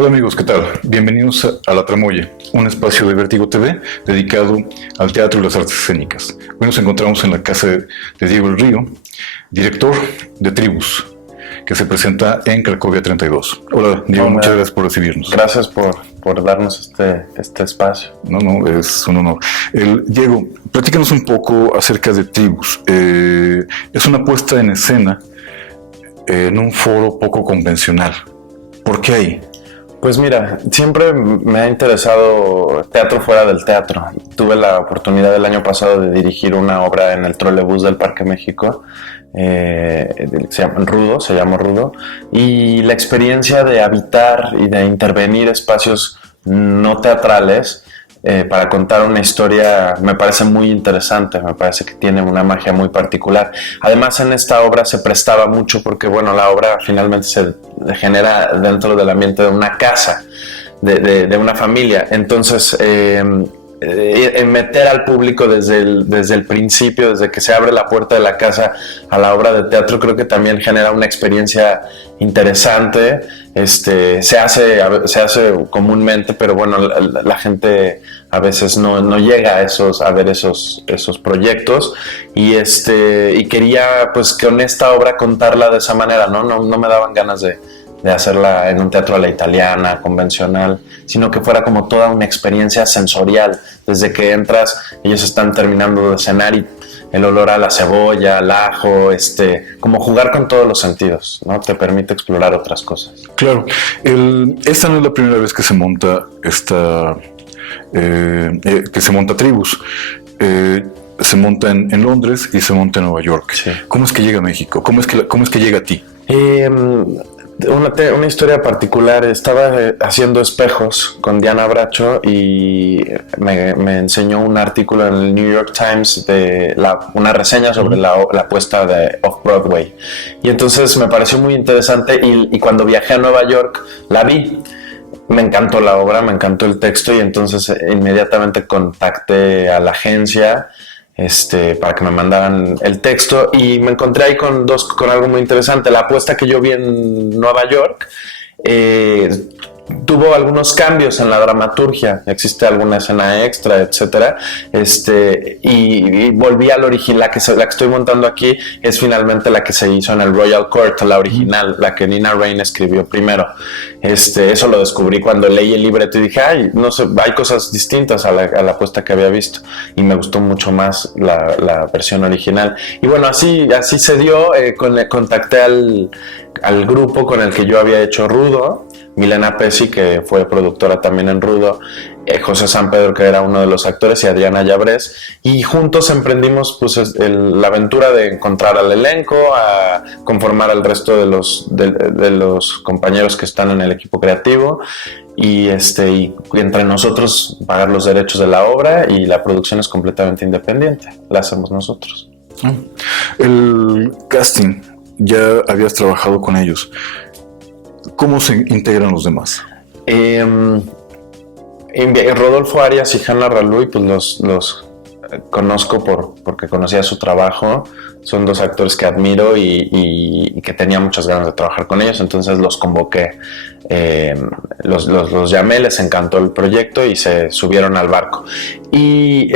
Hola amigos, ¿qué tal? Bienvenidos a La Tramoya, un espacio de Vértigo TV dedicado al teatro y las artes escénicas. Hoy nos encontramos en la casa de Diego El Río, director de Tribus, que se presenta en Cracovia 32. Hola Diego, Hola. Muchas gracias por recibirnos. Gracias por darnos este espacio. No, es un honor. Diego, platícanos un poco acerca de Tribus. Es una puesta en escena en un foro poco convencional. ¿Por qué ahí? Pues mira, siempre me ha interesado teatro fuera del teatro. Tuve la oportunidad el año pasado de dirigir una obra en el trolebús del Parque México, se llama Rudo, y la experiencia de habitar y de intervenir espacios no teatrales para contar una historia me parece muy interesante, me parece que tiene una magia muy particular. Además, en esta obra se prestaba mucho porque, bueno, la obra finalmente se genera dentro del ambiente de una casa, de una familia. Entonces, meter al público desde el principio, desde que se abre la puerta de la casa a la obra de teatro, creo que también genera una experiencia interesante. Se hace comúnmente, pero bueno, la gente a veces no llega a ver esos proyectos, y quería pues con esta obra contarla de esa manera, no me daban ganas de hacerla en un teatro a la italiana, convencional, sino que fuera como toda una experiencia sensorial. Desde que entras, ellos están terminando de cenar y el olor a la cebolla, al ajo, como jugar con todos los sentidos, ¿no? Te permite explorar otras cosas. Claro, esta no es la primera vez que se monta Tribus. Se monta en Londres y se monta en Nueva York. Sí. ¿Cómo es que llega a México? ¿Cómo es que llega a ti? Una historia particular. Estaba haciendo espejos con Diana Bracho y me enseñó un artículo en el New York Times una reseña sobre la puesta de Off-Broadway, y entonces me pareció muy interesante, y cuando viajé a Nueva York la vi. Me encantó la obra, me encantó el texto, y entonces inmediatamente contacté a la agencia para que me mandaran el texto, y me encontré ahí con algo muy interesante. La apuesta que yo vi en Nueva York tuvo algunos cambios en la dramaturgia, existe alguna escena extra, etcétera, y volví al original. La que estoy montando aquí es finalmente la que se hizo en el Royal Court, la original, la que Nina Raine escribió primero. Eso lo descubrí cuando leí el libreto y dije, no sé, hay cosas distintas a la apuesta que había visto, y me gustó mucho más la versión original. Y bueno, así se dio. Contacté al grupo con el que yo había hecho Rudo, Milena Pesci, que fue productora también en Rudo, José San Pedro, que era uno de los actores, y Adriana Llabrés, y juntos emprendimos pues la aventura de encontrar al elenco, a conformar al resto de los compañeros que están en el equipo creativo, y entre nosotros pagar los derechos de la obra, y la producción es completamente independiente, la hacemos nosotros. El casting, ya habías trabajado con ellos. ¿Cómo se integran los demás? Rodolfo Arias y Hanna Raluy, pues los conozco porque conocía su trabajo. Son dos actores que admiro y que tenía muchas ganas de trabajar con ellos, entonces los convoqué. Los llamé, les encantó el proyecto y se subieron al barco. Y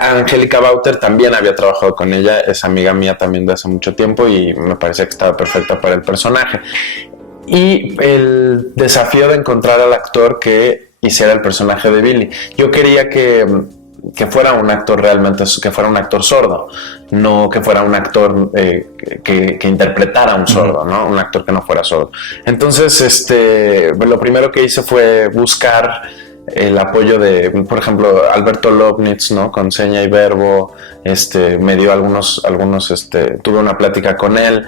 Angélica Bauter también había trabajado con ella, es amiga mía también de hace mucho tiempo, y me parecía que estaba perfecta para el personaje. Y el desafío de encontrar al actor que hiciera el personaje de Billy. Yo quería que fuera un actor realmente, que fuera un actor sordo, no que fuera un actor que interpretara a un sordo, ¿no? Un actor que no fuera sordo. Entonces, lo primero que hice fue buscar el apoyo de, por ejemplo, Alberto Lobnitz, ¿no? Con Seña y Verbo, me dio tuve una plática con él,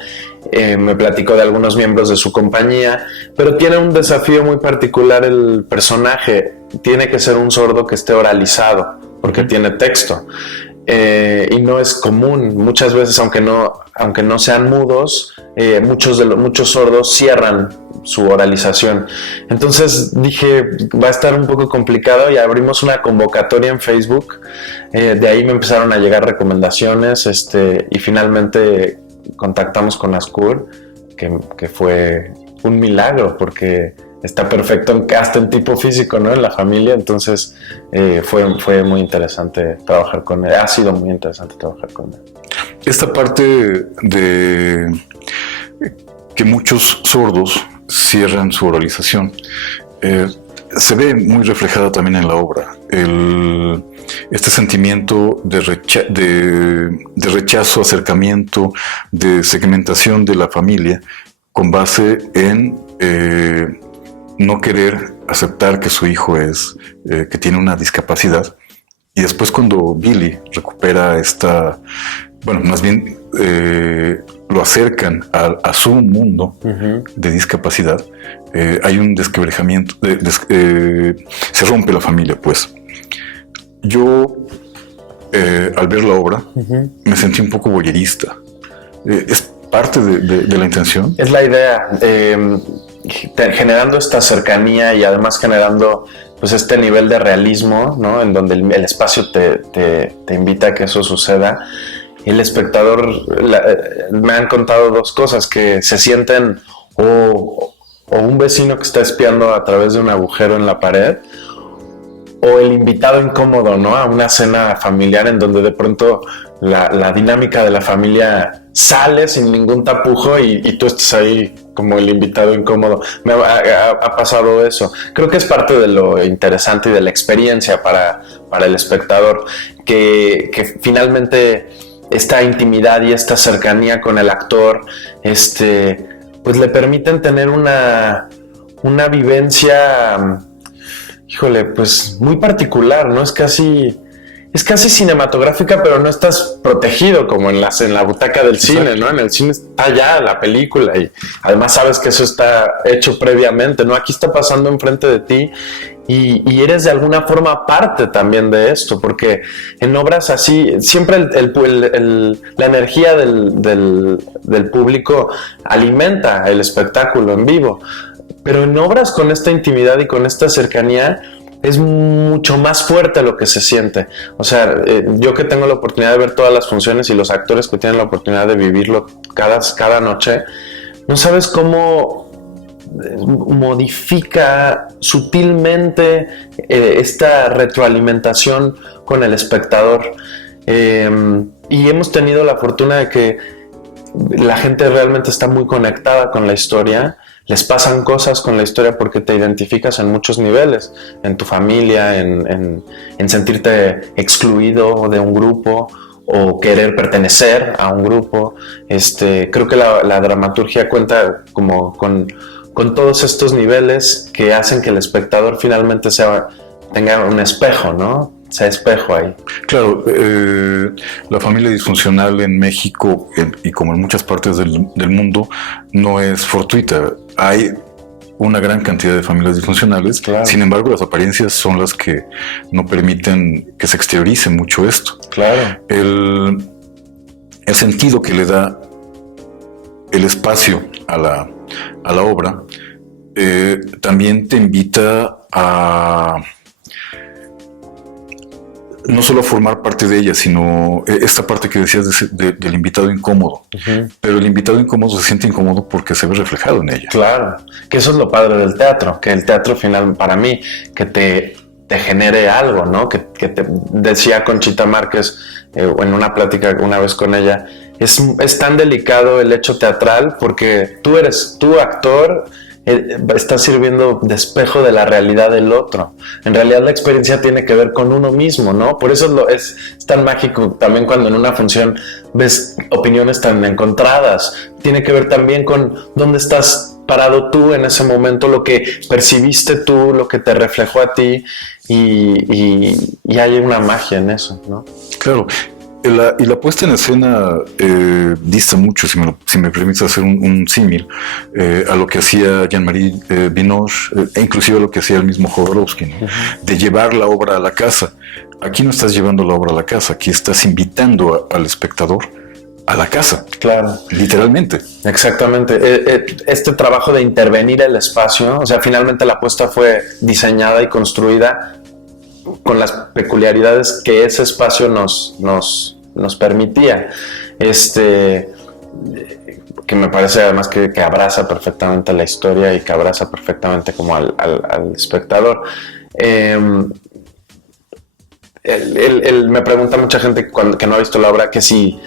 me platicó de algunos miembros de su compañía, pero tiene un desafío muy particular el personaje. Tiene que ser un sordo que esté oralizado, porque tiene texto. Y no es común. Muchas veces, aunque no sean mudos, muchos sordos cierran su oralización. Entonces dije, va a estar un poco complicado, y abrimos una convocatoria en Facebook. De ahí me empezaron a llegar recomendaciones, y finalmente contactamos con Ascur, que fue un milagro, porque está perfecto hasta en tipo físico, ¿no? En la familia, entonces fue muy interesante trabajar con él, ha sido muy interesante trabajar con él. Esta parte de que muchos sordos cierran su oralización se ve muy reflejada también en la obra. Este sentimiento de rechazo, acercamiento, de segmentación de la familia con base en no querer aceptar que su hijo que tiene una discapacidad. Y después cuando Billy recupera más bien lo acercan a su mundo de discapacidad, hay un desquebrajamiento, se rompe la familia, pues. Yo, al ver la obra, me sentí un poco voyerista. ¿Es parte de la intención? Es la idea, generando esta cercanía y además generando pues este nivel de realismo, ¿no? En donde el espacio te invita a que eso suceda. El espectador, me han contado dos cosas, que se sienten o un vecino que está espiando a través de un agujero en la pared, o el invitado incómodo, ¿no? A una cena familiar en donde de pronto la dinámica de la familia sale sin ningún tapujo y tú estás ahí como el invitado incómodo. Me ha pasado eso. Creo que es parte de lo interesante y de la experiencia para el espectador, que finalmente esta intimidad y esta cercanía con el actor, pues le permiten tener una vivencia, híjole, pues muy particular, ¿no? Es casi cinematográfica, pero no estás protegido como en la butaca del cine, ¿no? En el cine está ya la película y además sabes que eso está hecho previamente, ¿no? Aquí está pasando enfrente de ti y eres de alguna forma parte también de esto, porque en obras así siempre la energía del público alimenta el espectáculo en vivo, pero en obras con esta intimidad y con esta cercanía es mucho más fuerte lo que se siente. O sea, yo que tengo la oportunidad de ver todas las funciones y los actores que tienen la oportunidad de vivirlo cada noche, no sabes cómo modifica sutilmente esta retroalimentación con el espectador. Y hemos tenido la fortuna de que la gente realmente está muy conectada con la historia. Les pasan cosas con la historia porque te identificas en muchos niveles, en tu familia, en sentirte excluido de un grupo o querer pertenecer a un grupo. Creo que la dramaturgia cuenta como con todos estos niveles que hacen que el espectador finalmente tenga un espejo, ¿no? Sea espejo ahí. Claro, la familia disfuncional en México y como en muchas partes del mundo no es fortuita. Hay una gran cantidad de familias disfuncionales, claro. Sin embargo las apariencias son las que no permiten que se exteriorice mucho esto. Claro. El sentido que le da el espacio a la obra también te invita a no solo a formar parte de ella, sino esta parte que decías del invitado incómodo. Uh-huh. Pero el invitado incómodo se siente incómodo porque se ve reflejado en ella. Claro, que eso es lo padre del teatro, que el teatro final, para mí, que te genere algo, ¿no? Que te decía Conchita Márquez en una plática una vez con ella, es tan delicado el hecho teatral porque tú eres actor, está sirviendo de espejo de la realidad del otro. En realidad la experiencia tiene que ver con uno mismo, ¿no? Por eso es tan mágico también cuando en una función ves opiniones tan encontradas. Tiene que ver también con dónde estás parado tú en ese momento, lo que percibiste tú, lo que te reflejó a ti, y hay una magia en eso, ¿no? Claro. Y la puesta en escena dista mucho, si me permites hacer un símil, a lo que hacía Jean-Marie Binoche, e inclusive a lo que hacía el mismo Jodorowsky, ¿no? Uh-huh. De llevar la obra a la casa. Aquí no estás llevando la obra a la casa, aquí estás invitando al espectador a la casa. Claro. Literalmente. Exactamente. Este trabajo de intervenir el espacio, o sea, finalmente la puesta fue diseñada y construida con las peculiaridades que ese espacio nos permitía. que me parece además que abraza perfectamente la historia y que abraza perfectamente como al espectador. Me pregunta mucha gente que no ha visto la obra que si,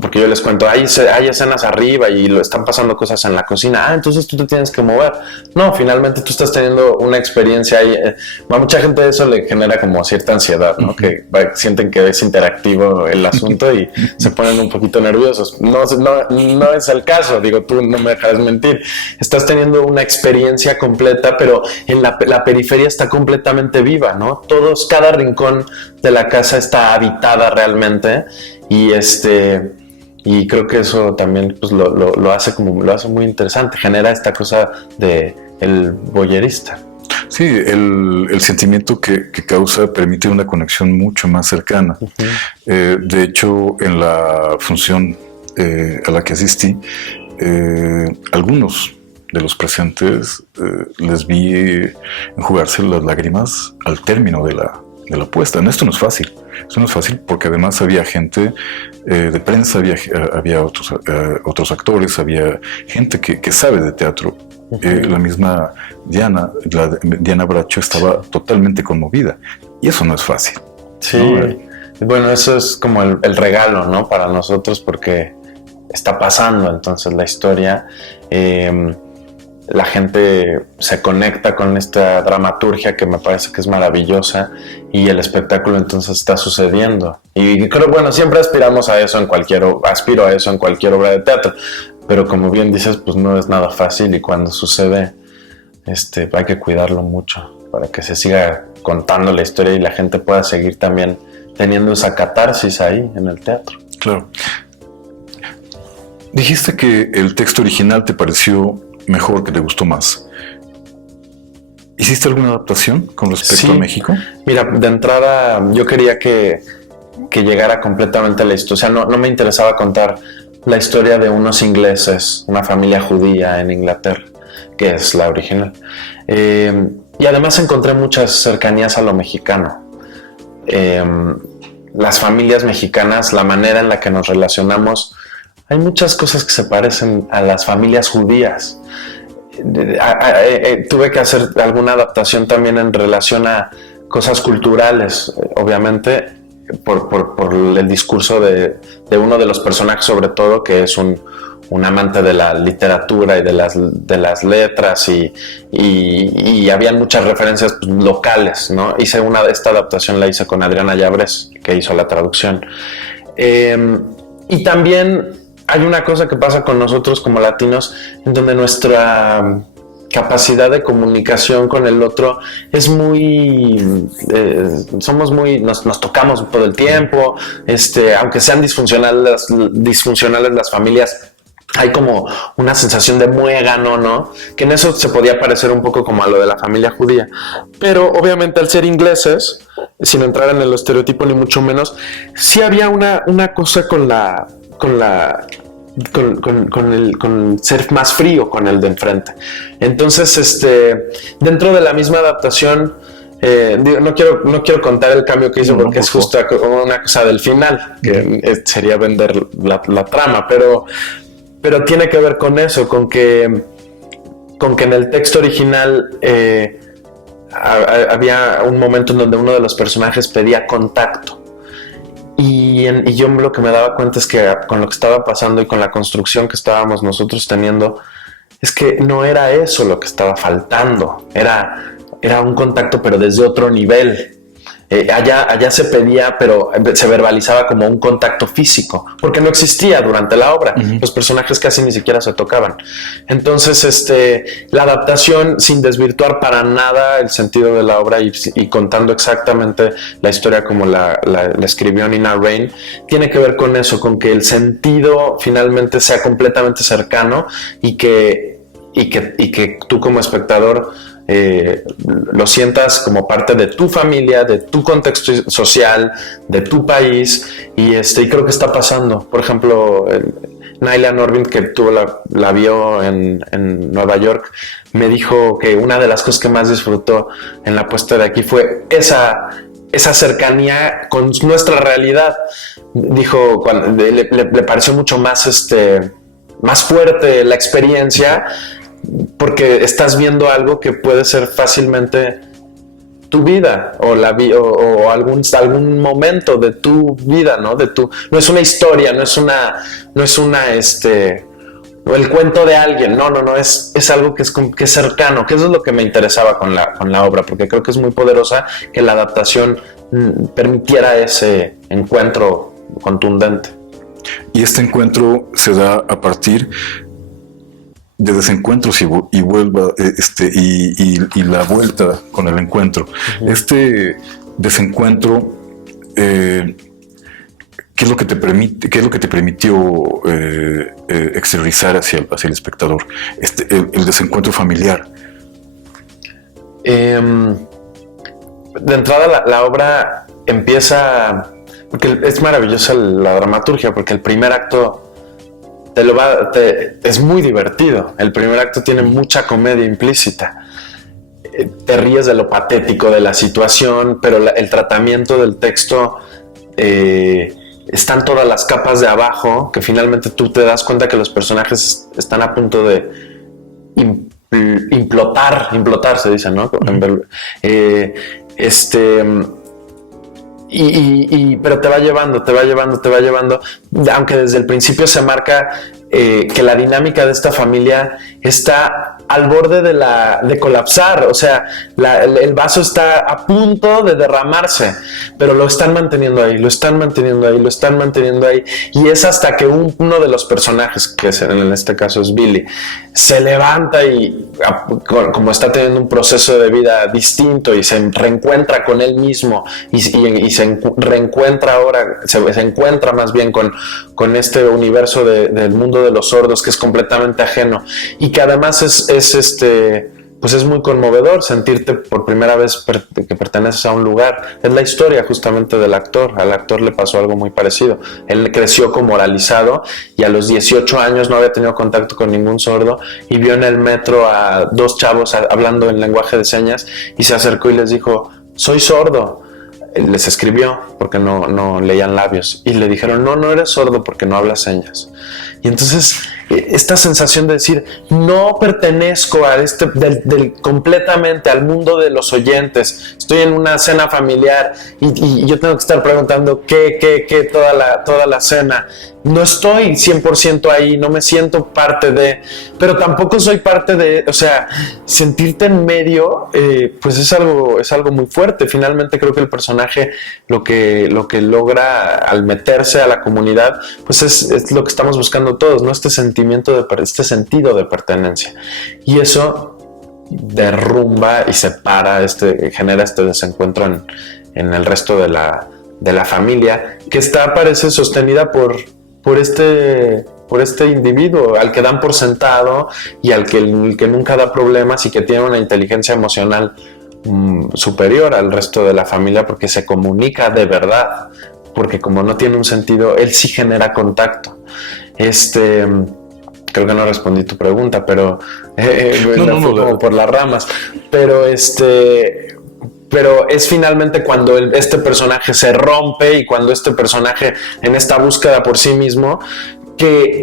porque yo les cuento, hay escenas arriba y lo están pasando cosas en la cocina, entonces tú te tienes que mover. No, finalmente tú estás teniendo una experiencia ahí. A mucha gente eso le genera como cierta ansiedad, ¿no? Que sienten que es interactivo el asunto y se ponen un poquito nerviosos. No es el caso, digo, tú no me dejarás mentir. Estás teniendo una experiencia completa, pero en la periferia está completamente viva, ¿no? Cada rincón de la casa está habitada realmente. Y creo que eso también pues, lo hace muy interesante, genera esta cosa de el voyerista. Sí, el sentimiento que causa permite una conexión mucho más cercana. De hecho, en la función a la que asistí, algunos de los presentes les vi enjugarse las lágrimas al término de la puesta. Esto no es fácil. Eso no es fácil porque además había gente de prensa, había otros actores, había gente que sabe de teatro. La misma Diana Bracho estaba totalmente conmovida y eso no es fácil. Sí, ¿no? Bueno, eso es como el regalo, ¿no? Para nosotros porque está pasando entonces la historia. La gente se conecta con esta dramaturgia que me parece que es maravillosa y el espectáculo entonces está sucediendo. Y creo, bueno, siempre aspiro a eso en cualquier obra de teatro, pero como bien dices, pues no es nada fácil y cuando sucede, hay que cuidarlo mucho para que se siga contando la historia y la gente pueda seguir también teniendo esa catarsis ahí en el teatro. Claro. Dijiste que el texto original te pareció mejor, que te gustó más. ¿Hiciste alguna adaptación con respecto a México? Mira, de entrada yo quería que llegara completamente la historia. O sea, no me interesaba contar la historia de unos ingleses, una familia judía en Inglaterra, que es la original. Y además encontré muchas cercanías a lo mexicano. Las familias mexicanas, la manera en la que nos relacionamos, hay muchas cosas que se parecen a las familias judías. Tuve que hacer alguna adaptación también en relación a cosas culturales, obviamente, por el discurso de uno de los personajes, sobre todo, que es un amante de la literatura y de las letras y habían muchas referencias locales, ¿no? Esta adaptación la hice con Adriana Llabres, que hizo la traducción. Y también hay una cosa que pasa con nosotros como latinos, en donde nuestra capacidad de comunicación con el otro es nos tocamos todo el tiempo, aunque sean disfuncionales las familias, hay como una sensación de muégano, ¿no? Que en eso se podía parecer un poco como a lo de la familia judía. Pero obviamente al ser ingleses, sin entrar en el estereotipo ni mucho menos, sí había una cosa con el ser más frío con el de enfrente. Entonces, dentro de la misma adaptación, no quiero contar el cambio que hizo porque es justo una cosa del final, que sería vender la trama, pero tiene que ver con eso, con que en el texto original había un momento en donde uno de los personajes pedía contacto. Y yo lo que me daba cuenta es que con lo que estaba pasando y con la construcción que estábamos nosotros teniendo, es que no era eso lo que estaba faltando, era un contacto pero desde otro nivel. Allá se pedía, pero se verbalizaba como un contacto físico, porque no existía durante la obra. Uh-huh. Los personajes casi ni siquiera se tocaban. Entonces, la adaptación, sin desvirtuar para nada el sentido de la obra y contando exactamente la historia como la escribió Nina Rain, tiene que ver con eso, con que el sentido finalmente sea completamente cercano y que tú como espectador lo sientas como parte de tu familia, de tu contexto social, de tu país, y creo que está pasando. Por ejemplo, Naila Norvin, que la vio en Nueva York, me dijo que una de las cosas que más disfrutó en la puesta de aquí fue esa cercanía con nuestra realidad. Dijo, le pareció mucho más más fuerte la experiencia, porque estás viendo algo que puede ser fácilmente tu vida o algún momento de tu vida, ¿no? No es una historia, no es el cuento de alguien, no, es algo que es cercano, que eso es lo que me interesaba con la obra, porque creo que es muy poderosa que la adaptación permitiera ese encuentro contundente. Y este encuentro se da a partir de desencuentros y vuelva y la vuelta con el encuentro. Uh-huh. Este desencuentro, ¿qué es lo que te permitió exteriorizar hacia el espectador? El desencuentro familiar. De entrada la obra empieza, porque es maravillosa la dramaturgia, porque el primer acto es muy divertido. El primer acto tiene mucha comedia implícita. Te ríes de lo patético de la situación, pero el tratamiento del texto, están todas las capas de abajo, que finalmente tú te das cuenta que los personajes están a punto de implotar se dice, ¿no? Pero te va llevando, aunque desde el principio se marca que la dinámica de esta familia está al borde de colapsar, o sea, el vaso está a punto de derramarse, pero lo están manteniendo ahí, y es hasta que uno de los personajes, que en este caso es Billy, se levanta y como está teniendo un proceso de vida distinto y se reencuentra con él mismo y se reencuentra ahora, se encuentra más bien con este universo del mundo de los sordos, que es completamente ajeno y que además pues es muy conmovedor sentirte por primera vez que perteneces a un lugar. Es la historia justamente del actor. Al actor le pasó algo muy parecido. Él creció como oralizado y a los 18 años no había tenido contacto con ningún sordo y vio en el metro a dos chavos hablando en lenguaje de señas y se acercó y les dijo: soy sordo. Les escribió porque no leían labios y le dijeron: no eres sordo porque no hablas señas. Y entonces esta sensación de decir: no pertenezco a completamente al mundo de los oyentes, estoy en una cena familiar y yo tengo que estar preguntando qué toda la cena. No estoy 100% ahí, no me siento parte de, pero tampoco soy parte de, o sea, sentirte en medio, pues es algo muy fuerte. Finalmente creo que el personaje lo que logra al meterse a la comunidad, pues es lo que estamos buscando todos, ¿no? Este sentido de pertenencia. Y eso derrumba y separa, genera este desencuentro en el resto de la familia, que parece sostenida por este individuo al que dan por sentado y al que nunca da problemas y que tiene una inteligencia emocional superior al resto de la familia, porque se comunica de verdad, porque como no tiene un sentido, él sí genera contacto. Creo que no respondí tu pregunta, pero como por las ramas, pero es finalmente cuando este personaje se rompe y cuando este personaje, en esta búsqueda por sí mismo, que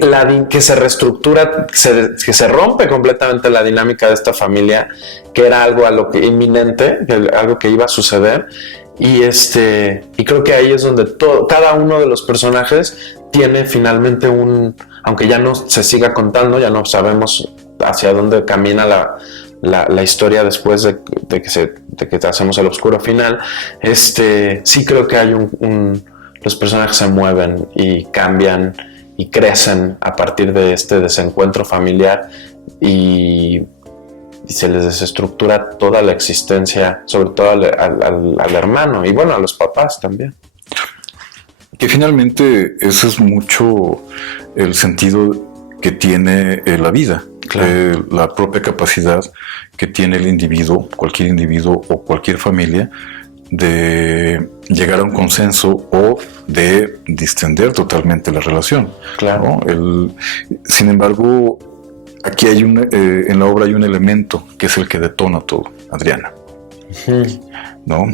se reestructura, que se rompe completamente la dinámica de esta familia, que era algo inminente, algo que iba a suceder. Y creo que ahí es donde cada uno de los personajes tiene finalmente aunque ya no se siga contando, ya no sabemos hacia dónde camina la historia después de que hacemos el oscuro final. Sí creo que hay los personajes se mueven y cambian y crecen a partir de este desencuentro familiar y se les desestructura toda la existencia, sobre todo al hermano y bueno, a los papás también. Que finalmente ese es mucho el sentido que tiene la vida. Claro. La propia capacidad que tiene el individuo, cualquier individuo o cualquier familia, de llegar a un consenso o de distender totalmente la relación. Claro. ¿No? Sin embargo, aquí en la obra hay un elemento que es el que detona todo, Adriana. Uh-huh. ¿No?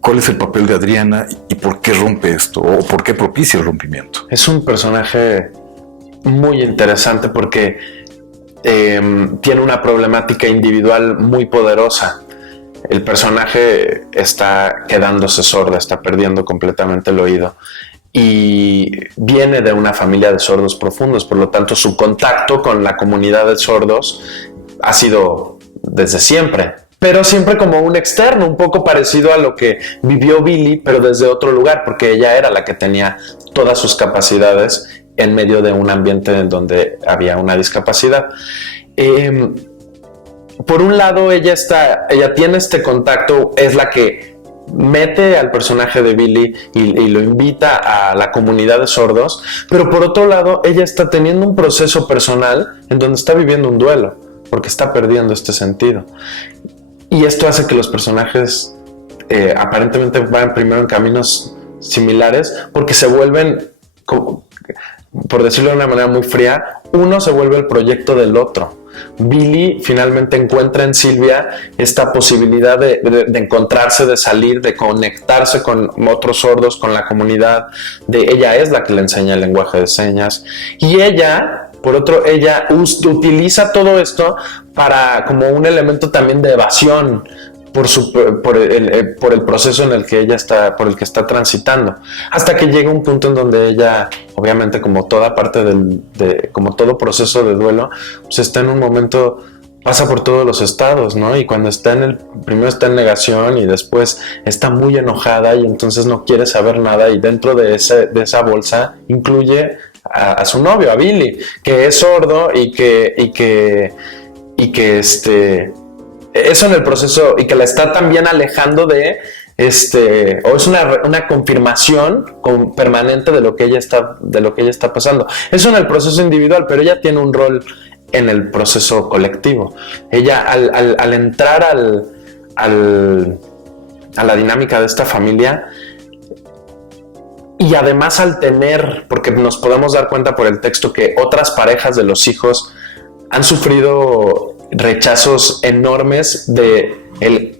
¿Cuál es el papel de Adriana y por qué rompe esto? ¿O por qué propicia el rompimiento? Es un personaje muy interesante porque tiene una problemática individual muy poderosa. El personaje está quedándose sorda, está perdiendo completamente el oído y viene de una familia de sordos profundos, por lo tanto su contacto con la comunidad de sordos ha sido desde siempre, pero siempre como un externo, un poco parecido a lo que vivió Billy, pero desde otro lugar, porque ella era la que tenía todas sus capacidades en medio de un ambiente en donde había una discapacidad. Por un lado, ella tiene este contacto, es la que mete al personaje de Billy y lo invita a la comunidad de sordos, pero por otro lado, ella está teniendo un proceso personal en donde está viviendo un duelo, porque está perdiendo este sentido. Y esto hace que los personajes aparentemente van primero en caminos similares, porque se vuelven, por decirlo de una manera muy fría, uno se vuelve el proyecto del otro. Billy finalmente encuentra en Silvia esta posibilidad de encontrarse, de salir, de conectarse con otros sordos, con la comunidad. Ella es la que le enseña el lenguaje de señas. Y ella, por otro, ella utiliza todo esto como un elemento también de evasión por el proceso en el que ella está, por el que está transitando, hasta que llega un punto en donde ella, obviamente, como toda parte como todo proceso de duelo, pues está en un momento, pasa por todos los estados, ¿no? Y cuando primero está en negación y después está muy enojada y entonces no quiere saber nada, y dentro de esa bolsa incluye a su novio, a Billy, que es sordo y que eso en el proceso, y que la está también alejando o es una confirmación permanente de lo que ella está pasando. Eso en el proceso individual, pero ella tiene un rol en el proceso colectivo. Ella al entrar a la dinámica de esta familia, y además al tener, porque nos podemos dar cuenta por el texto que otras parejas de los hijos han sufrido rechazos enormes de el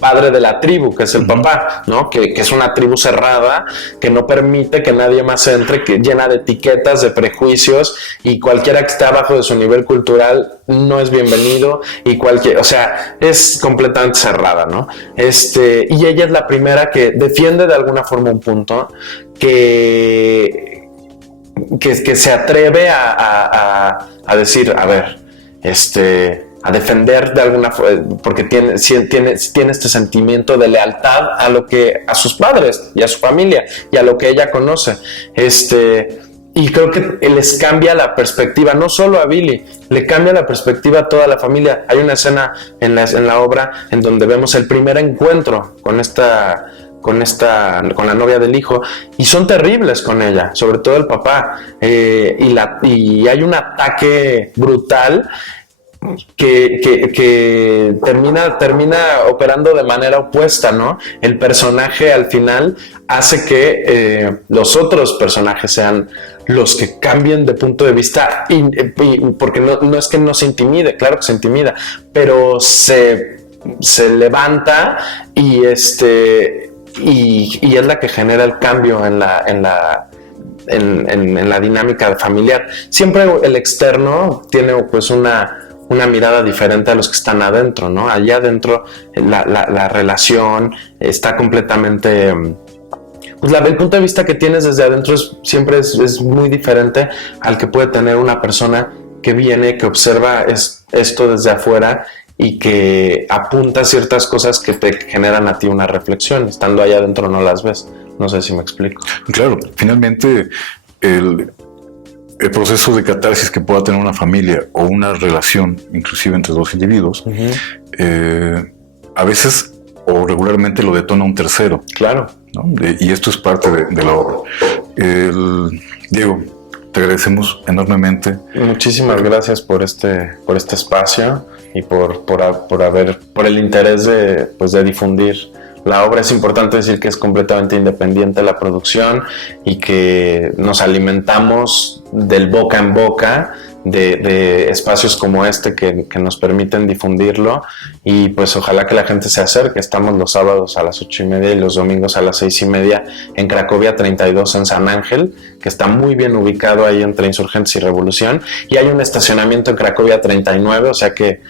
padre de la tribu, que es el papá, ¿no? Que es una tribu cerrada, que no permite que nadie más entre, que llena de etiquetas, de prejuicios, y cualquiera que esté abajo de su nivel cultural no es bienvenido, o sea, es completamente cerrada, ¿no? Y ella es la primera que defiende de alguna forma un punto que se atreve a decir, a ver, a defender de alguna forma, porque tiene este sentimiento de lealtad a sus padres y a su familia y a lo que ella conoce. Y creo que les cambia la perspectiva, no solo a Billy, le cambia la perspectiva a toda la familia. Hay una escena en la obra en donde vemos el primer encuentro con la novia del hijo, y son terribles con ella, sobre todo el papá, y hay un ataque brutal que termina operando de manera opuesta, ¿no? El personaje al final hace que los otros personajes sean los que cambien de punto de vista, porque no es que no se intimide, claro que se intimida, pero se levanta y es la que genera el cambio en la dinámica familiar. Siempre el externo tiene pues una mirada diferente a los que están adentro, ¿no? Allá adentro la relación está completamente... Pues el punto de vista que tienes desde adentro siempre es muy diferente al que puede tener una persona que viene, que observa esto desde afuera y que apunta ciertas cosas que te generan a ti una reflexión. Estando allá adentro no las ves. No sé si me explico. Claro, finalmente el proceso de catarsis que pueda tener una familia o una relación, inclusive entre dos individuos, a veces o regularmente lo detona un tercero. Claro. ¿No? Y esto es parte de la obra. Diego, te agradecemos enormemente. Muchísimas gracias por este espacio y por el interés de difundir la obra. Es importante decir que es completamente independiente la producción y que nos alimentamos del boca en boca de espacios como este que nos permiten difundirlo, y pues ojalá que la gente se acerque. Estamos los sábados a las 8:30 y los domingos a las 6:30 en Cracovia 32 en San Ángel, que está muy bien ubicado ahí entre Insurgentes y Revolución, y hay un estacionamiento en Cracovia 39, o sea que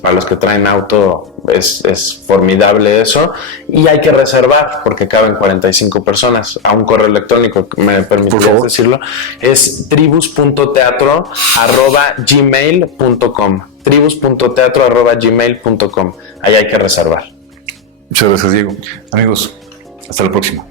para los que traen auto es formidable eso, y hay que reservar porque caben 45 personas. A un correo electrónico, ¿me permitirías decirlo? Es tribus.teatro@gmail.com, tribus.teatro@gmail.com. Ahí hay que reservar. Muchas gracias, Diego. Amigos, hasta la próxima.